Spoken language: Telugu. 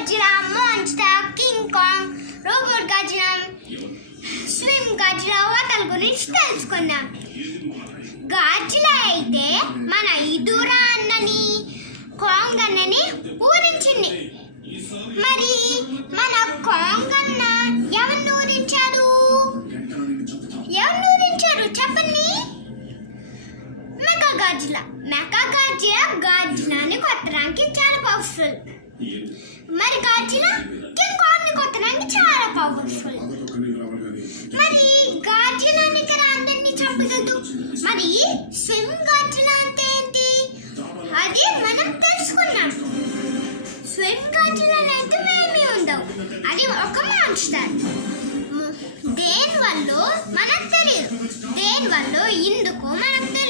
Godzilla, Monster, King Kong, Robot Godzilla, Swim Godzilla వాటి గురించి తెలుసుకుందాం. గాడ్జిలా అయితే మన ఇదురా అన్నని కాంగ్ అన్నని ఊరించింది. మరి మన కాంగ్ అన్న ఎవరిని ఊరించాడు చెప్పండి. మెగా గాడ్జిలా గాడ్జిలాని కొట్టడానికి చాలా పవర్ఫుల్. మరి గాడ్జిలా కింగ్ కాంగ్ ని కొట్టడానికి చాలా పవర్ఫుల్. మరి గాడ్జిలాని కదా అందరినీ చంపగలదు. మరి స్విమ్ గాడ్జిలా అంటే ఏంటి అది మనం తెలుసుకున్నాం. స్విమ్ గాడ్జిలా అయితే ఏమీ ఉండవు, అది ఒక మాన్స్టర్. దేనివల్ల మనకు తెలియదు, దేనివల్ల ఇందుకు మనకు తెలియదు.